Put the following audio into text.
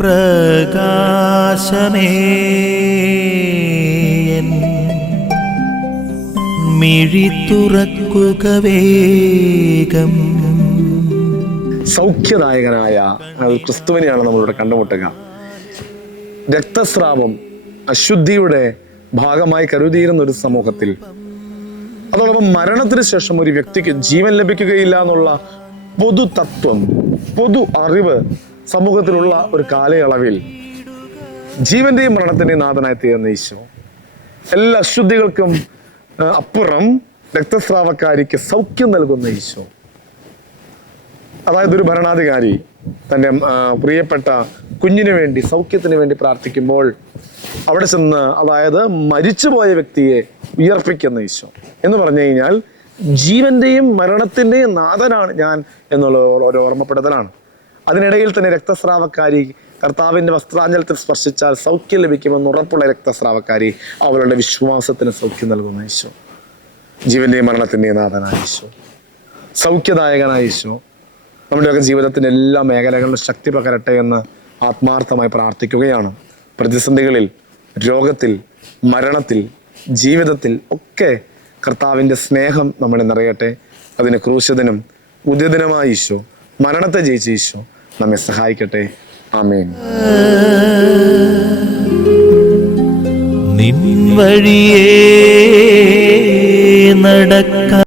പ്രകാശമേ മിഴി തുറക്കുക വേഗം. സൗഖ്യദായകനായ ക്രിസ്തുവിനെയാണ് നമ്മളിവിടെ കണ്ടുമുട്ടുക. രക്തസ്രാവം അശുദ്ധിയുടെ ഭാഗമായി കരുതിയിരുന്ന ഒരു സമൂഹത്തിൽ, അതോടൊപ്പം മരണത്തിന് ശേഷം ഒരു വ്യക്തിക്ക് ജീവൻ ലഭിക്കുകയില്ല എന്നുള്ള പൊതു തത്വം, പൊതു അറിവ് സമൂഹത്തിലുള്ള ഒരു കാലയളവിൽ ജീവന്റെയും മരണത്തിന്റെയും നാഥനായി തീർന്ന ഈശോ എല്ലാ അശുദ്ധികൾക്കും അപ്പുറം രക്തസ്രാവക്കാരിക്ക് സൗഖ്യം നൽകുന്ന ഈശോ, അതായത് ഒരു ഭരണാധികാരി തൻ്റെ പ്രിയപ്പെട്ട കുഞ്ഞിന് വേണ്ടി സൗഖ്യത്തിന് വേണ്ടി പ്രാർത്ഥിക്കുമ്പോൾ അവിടെ ചെന്ന്, അതായത് മരിച്ചുപോയ വ്യക്തിയെ ഉയർപ്പിക്കുന്ന ഈശോ എന്ന് പറഞ്ഞു കഴിഞ്ഞാൽ ജീവന്റെയും മരണത്തിന്റെയും നാഥനാണ് ഞാൻ എന്നുള്ള ഒരു ഓർമ്മപ്പെടുത്തലാണ്. അതിനിടയിൽ തന്നെ രക്തസ്രാവക്കാരി കർത്താവിന്റെ വസ്ത്രാഞ്ചലത്തിൽ സ്പർശിച്ചാൽ സൗഖ്യം ലഭിക്കുമെന്ന് ഉറപ്പുള്ള രക്തസ്രാവക്കാരി അവരുടെ വിശ്വാസത്തിന് സൗഖ്യം നൽകുന്ന ഈശോ, ജീവന്റെയും മരണത്തിന്റെയും നാഥനായ ഈശോ, സൗഖ്യദായകനായ ഈശോ നമ്മുടെയൊക്കെ ജീവിതത്തിന്റെ എല്ലാ മേഖലകളിലും ശക്തി പകരട്ടെ എന്ന് ആത്മാർത്ഥമായി പ്രാർത്ഥിക്കുകയാണ്. പ്രതിസന്ധികളിൽ, രോഗത്തിൽ, മരണത്തിൽ, ജീവിതത്തിൽ ഒക്കെ കർത്താവിൻ്റെ സ്നേഹം നമ്മളെ നിറയട്ടെ. അതിന് ക്രൂശിതനും ഉദ്യതനുമായ ഈശോ, മരണത്തെ ജയിച്ച ഈശോ നമ്മെ സഹായിക്കട്ടെ. ആമേൻ. നിൻ വഴിയേ നടക്ക